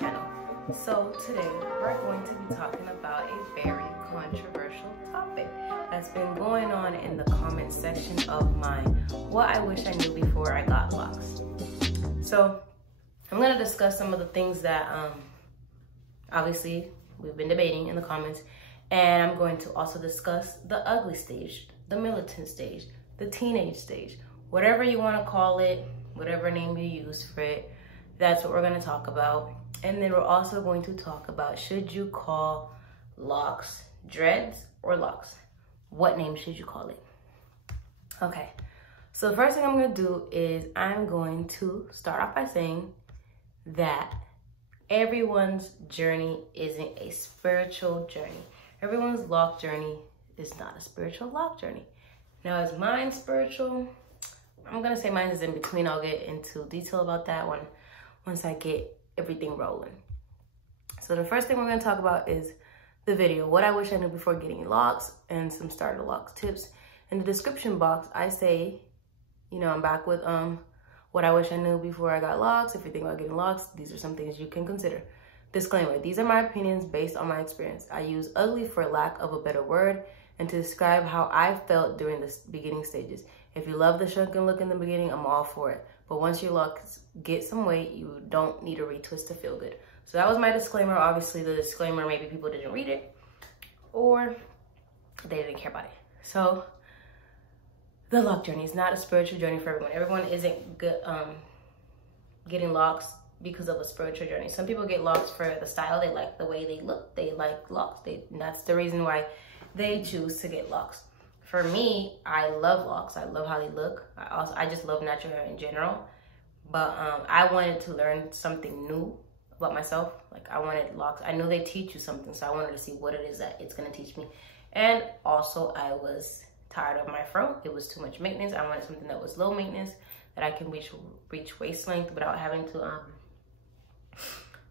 channel. So today we're going to be talking about a very controversial topic that's been going on in the comment section of my what I wish I knew before I got locks. So I'm going to discuss some of the things that obviously we've been debating in the comments, and I'm going to also discuss the ugly stage, the militant stage, the teenage stage, whatever you want to call it, whatever name you use for it. That's what we're going to talk about. And then we're also going to talk about, should you call locks dreads or locks? What name should you call it? Okay, so the first thing I'm going to do is I'm going to start off by saying that everyone's journey isn't a spiritual journey. Everyone's lock journey is not a spiritual lock journey. Now, is mine spiritual? I'm going to say mine is in between. I'll get into detail about that one once I get everything rolling. So the first thing we're going to talk about is the video, what I wish I knew before getting locks, and some starter locks tips. In the description box, I say, I'm back with what I wish I knew before I got locks. If you think about getting locks, these are some things you can consider. Disclaimer, these are my opinions based on my experience. I use ugly for lack of a better word and to describe how I felt during the beginning stages. If you love the shrunken look in the beginning, I'm all for it. But once your locks get some weight, you don't need a retwist to feel good. So that was my disclaimer. Obviously, the disclaimer, maybe people didn't read it or they didn't care about it. So the lock journey is not a spiritual journey for everyone. Everyone isn't good, getting locks because of a spiritual journey. Some people get locks for the style. They like the way they look. They like locks. That's the reason why they choose to get locks. For me, I love locks. I love how they look. I just love natural hair in general. But I wanted to learn something new about myself. Like, I wanted locks. I know they teach you something, so I wanted to see what it is that it's going to teach me. And also, I was tired of my fro. It was too much maintenance. I wanted something that was low maintenance, that I can reach waist length without having to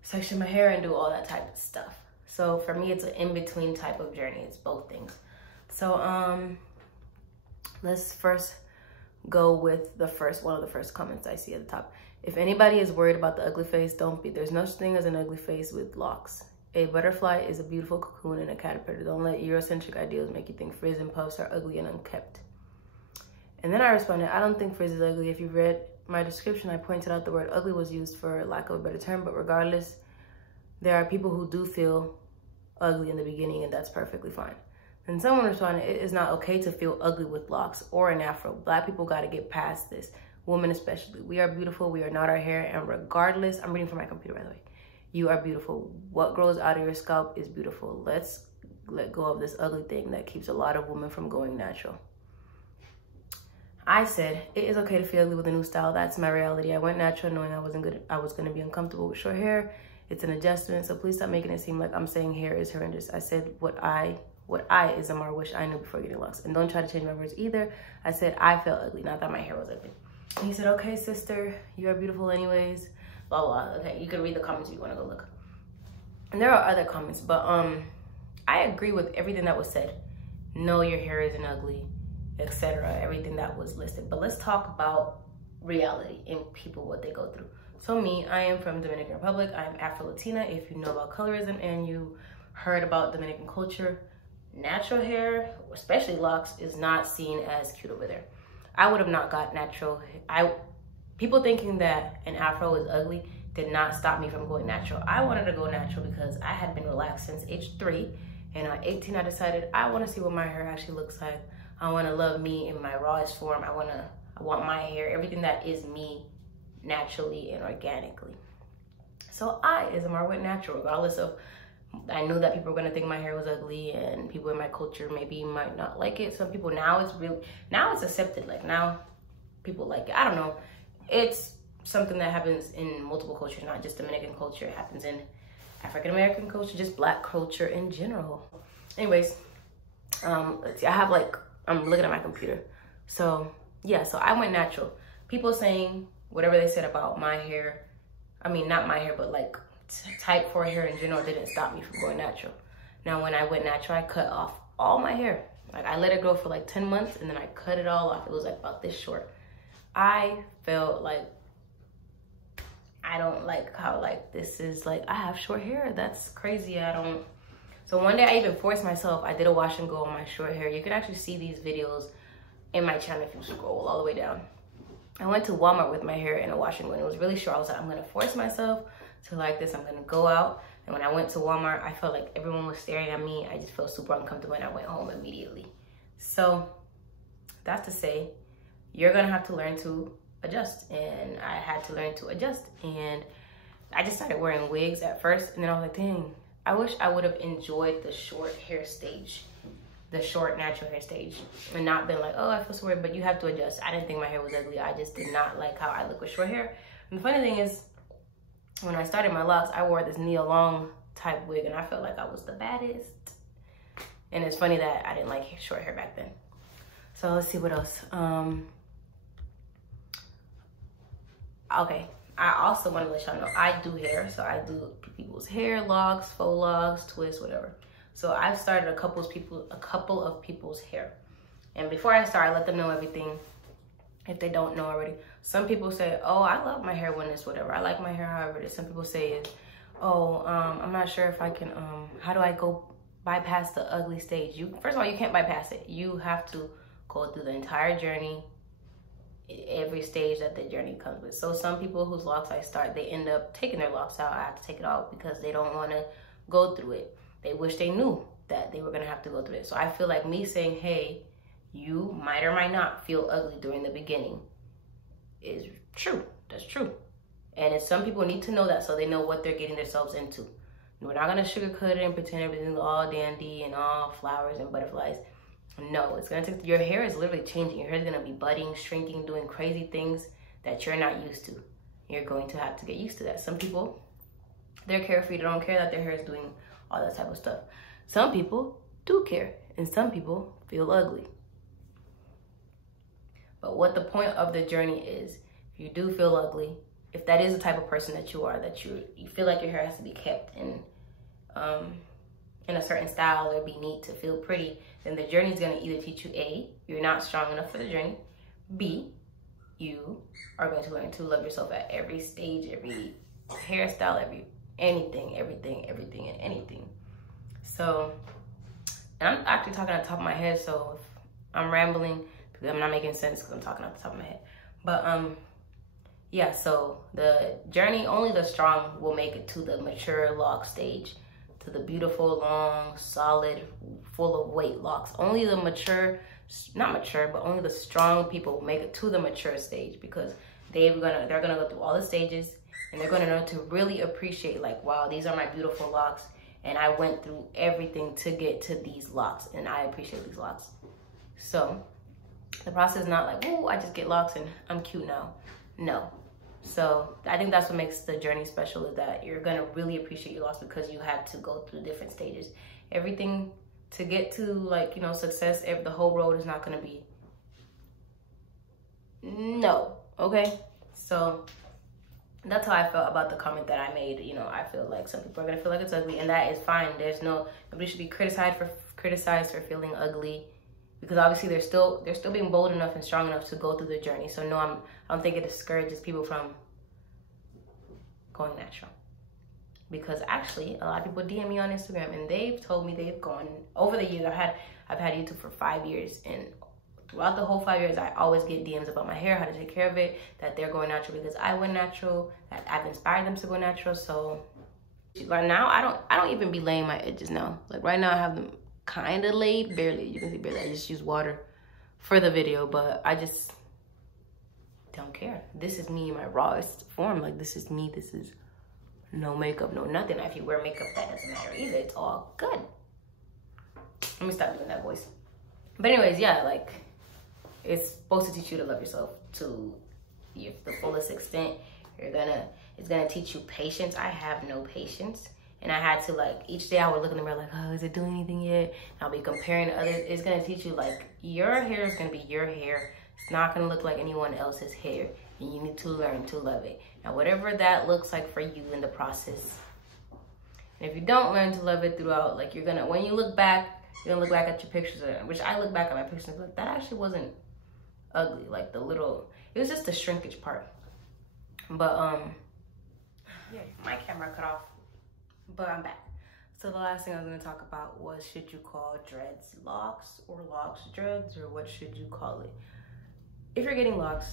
section my hair and do all that type of stuff. So for me, it's an in-between type of journey. It's both things. So let's first go with one of the first comments I see at the top. If anybody is worried about the ugly face, don't be. There's no such thing as an ugly face with locks. A butterfly is a beautiful cocoon and a caterpillar. Don't let Eurocentric ideals make you think frizz and puffs are ugly and unkept. And then I responded, I don't think frizz is ugly. If you read my description, I pointed out the word ugly was used for lack of a better term, but regardless, there are people who do feel ugly in the beginning, and that's perfectly fine. And someone responded, it is not okay to feel ugly with locks or an afro. Black people got to get past this. Women especially. We are beautiful. We are not our hair. And regardless, I'm reading from my computer, by the way. You are beautiful. What grows out of your scalp is beautiful. Let's let go of this ugly thing that keeps a lot of women from going natural. I said, it is okay to feel ugly with a new style. That's my reality. I went natural knowing I was going to be uncomfortable with short hair. It's an adjustment. So please stop making it seem like I'm saying hair is horrendous. I said what I wish I knew before getting locks. And don't try to change my words either. I said I felt ugly, not that my hair was ugly. And he said, okay, sister, you are beautiful anyways. Blah, blah. Okay, you can read the comments if you want to go look. And there are other comments, but I agree with everything that was said. No, your hair isn't ugly, etc. Everything that was listed. But let's talk about reality and people, what they go through. So me, I am from Dominican Republic. I am Afro-Latina. If you know about colorism and you heard about Dominican culture, natural hair, especially locks, is not seen as cute over there. I would have not got natural. People thinking that an afro is ugly did not stop me from going natural. I wanted to go natural because I had been relaxed since age 3. And at 18, I decided I want to see what my hair actually looks like. I want to love me in my rawest form. I want my hair, everything that is me, naturally and organically. So I, Isamar, went natural, regardless of, I knew that people were gonna think my hair was ugly, and people in my culture maybe might not like it. Some people now it's accepted. Like now people like it. I don't know. It's something that happens in multiple cultures, not just Dominican culture. It happens in African American culture, just Black culture in general. Anyways, let's see. I'm looking at my computer. So yeah, so I went natural. People saying whatever they said about my hair, I mean, not my hair, but like type 4 hair in general didn't stop me from going natural. Now, when I went natural, I cut off all my hair. Like, I let it grow for like 10 months and then I cut it all off. It was like about this short. I felt like I don't like how like this is like, I have short hair. That's crazy. I don't. So one day I even forced myself. I did a wash and go on my short hair. You can actually see these videos in my channel if you scroll all the way down. I went to Walmart with my hair in a wash and go, and it was really short. I was like, I'm gonna force myself to like this. I'm gonna go out. And when I went to Walmart, I felt like everyone was staring at me. I just felt super uncomfortable, and I went home immediately. So that's to say, you're gonna have to learn to adjust. And I had to learn to adjust. And I just started wearing wigs at first, and then I was like, dang, I wish I would have enjoyed the short hair stage, the short natural hair stage, and not been like, oh, I feel so weird. But you have to adjust. I didn't think my hair was ugly. I just did not like how I look with short hair. And the funny thing is, when I started my locks, I wore this Nia Long type wig, and I felt like I was the baddest. And it's funny that I didn't like short hair back then. So let's see what else. Okay, I also want to let y'all know I do hair. So I do people's hair, locks, faux locks, twists, whatever. So I've started a couple of people's hair. And before I start, I let them know everything if they don't know already. Some people say, oh, I love my hair when it's whatever. I like my hair however it is. Some people say, oh, I'm not sure if I can, how do I go bypass the ugly stage? First of all, you can't bypass it. You have to go through the entire journey, every stage that the journey comes with. So some people whose locks I start, they end up taking their locks out. I have to take it out because they don't want to go through it. They wish they knew that they were going to have to go through it. So I feel like me saying, hey, you might or might not feel ugly during the beginning is true. That's true. And it's, some people need to know that so they know what they're getting themselves into. We're not going to sugarcoat it and pretend everything's all dandy and all flowers and butterflies. No, it's going to take, your hair is literally changing. Your hair is going to be budding, shrinking, doing crazy things that you're not used to. You're going to have to get used to that. Some people, they're carefree. They don't care that their hair is doing all that type of stuff. Some people do care, and some people feel ugly. But what the point of the journey is, if you do feel ugly, if that is the type of person that you are, that you feel like your hair has to be kept in a certain style or be neat to feel pretty, then the journey is going to either teach you A, you're not strong enough for the journey, B, you are going to learn to love yourself at every stage, every hairstyle, everything and anything. So, and I'm actually talking at the top of my head, so if I'm rambling, because I'm not making sense because I'm talking off the top of my head. But yeah, so the journey, only the strong will make it to the mature lock stage, to the beautiful, long, solid, full of weight locks. Only the mature, not mature, but only the strong people will make it to the mature stage, because they're gonna go through all the stages, and they're gonna know to really appreciate, like, wow, these are my beautiful locks, and I went through everything to get to these locks, and I appreciate these locks. So the process is not like, oh, I just get locks and I'm cute now. No. So I think that's what makes the journey special, is that you're gonna really appreciate your locks because you had to go through different stages. Everything to get to, like, you know, success, the whole road is not gonna be, no, okay? So that's how I felt about the comment that I made. You know, I feel like some people are gonna feel like it's ugly, and that is fine. Nobody should be criticized for feeling ugly, because obviously they're still being bold enough and strong enough to go through the journey. So no, I don't think it discourages people from going natural, because actually a lot of people DM me on Instagram and they've told me they've gone over the years. I've had YouTube for 5 years, and throughout the whole 5 years, I always get DMs about my hair, how to take care of it, that they're going natural because I went natural, that I've inspired them to go natural. So right now, I don't even be laying my edges now. Like right now, I have them kind of laid, barely. You can see barely. I just use water for the video, but I just don't care. This is me in my rawest form. Like, this is me. This is no makeup, no nothing. If you wear makeup, that doesn't matter either. It's all good. Let me stop doing that voice. But anyways, yeah, like, it's supposed to teach you to love yourself to the fullest extent. It's gonna teach you patience. I have no patience. And I had to, like, each day I would look in the mirror like, oh, is it doing anything yet? And I'll be comparing to others. It's going to teach you, like, your hair is going to be your hair. It's not going to look like anyone else's hair. And you need to learn to love it. Now, whatever that looks like for you in the process. And if you don't learn to love it throughout, like, you're going to, when you look back, you're going to look back at your pictures, which I look back at my pictures and be like, that actually wasn't ugly. Like, it was just the shrinkage part. But, Yeah, my camera cut off, but I'm back. So the last thing I was going to talk about was, should you call dreads locks or locks dreads, or what should you call it? If you're getting locks,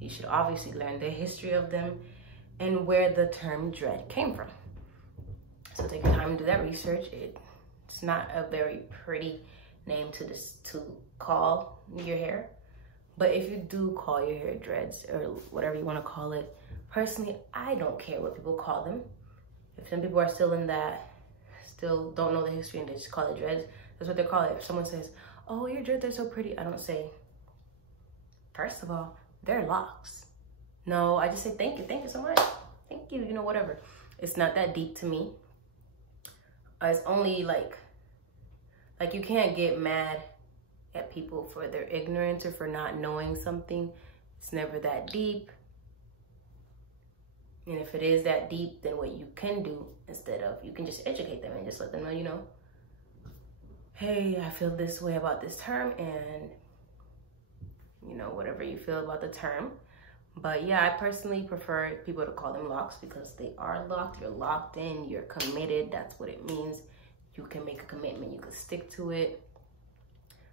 you should obviously learn the history of them and where the term dread came from. So take your time and do that research. It's not a very pretty name to call your hair, but if you do call your hair dreads or whatever you want to call it, personally, I don't care what people call them. If some people are still in that, still don't know the history and they just call it dreads, that's what they call it. If someone says, oh, your dreads are so pretty, I don't say, first of all, they're locks. No, I just say thank you so much. Thank you, you know, whatever. It's not that deep to me. It's only like you can't get mad at people for their ignorance or for not knowing something. It's never that deep. And if it is that deep, then what you can do instead of, you can just educate them and just let them know, you know, hey, I feel this way about this term, and you know, whatever you feel about the term. But yeah, I personally prefer people to call them locks because they are locked. You're locked in, you're committed. That's what it means. You can make a commitment, you can stick to it.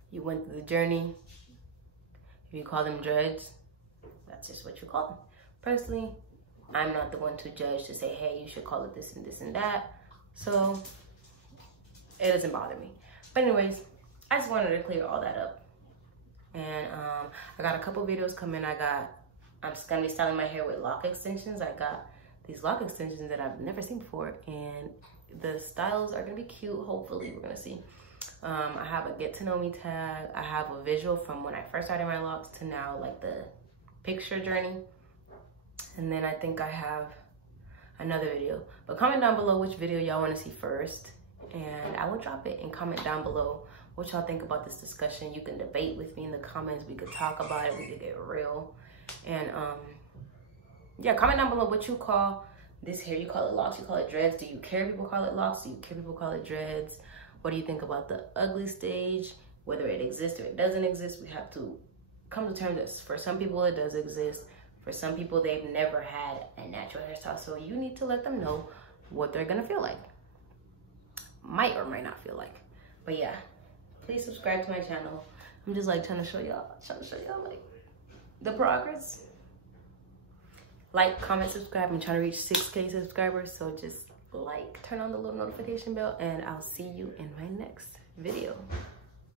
You went through the journey. If you call them dreads, that's just what you call them. Personally, I'm not the one to judge to say, hey, you should call it this and this and that. So it doesn't bother me. But anyways, I just wanted to clear all that up. And I got a couple videos coming. I'm just gonna be styling my hair with lock extensions. I got these lock extensions that I've never seen before, and the styles are gonna be cute. Hopefully, we're gonna see. I have a get to know me tag. I have a visual from when I first started my locks to now, like the picture journey. And then I think I have another video. But comment down below which video y'all want to see first, and I will drop it. And comment down below what y'all think about this discussion. You can debate with me in the comments. We could talk about it. We could get real. And yeah, comment down below what you call this hair. You call it locks, you call it dreads. Do you care if people call it locks? Do you care if people call it dreads? What do you think about the ugly stage? Whether it exists or it doesn't exist, we have to come to terms that for some people it does exist. For some people, they've never had a natural hairstyle. So you need to let them know what they're gonna feel like. Might or might not feel like. But yeah, please subscribe to my channel. I'm just like trying to show y'all like the progress. Like, comment, subscribe. I'm trying to reach 6K subscribers. So just like, turn on the little notification bell, and I'll see you in my next video.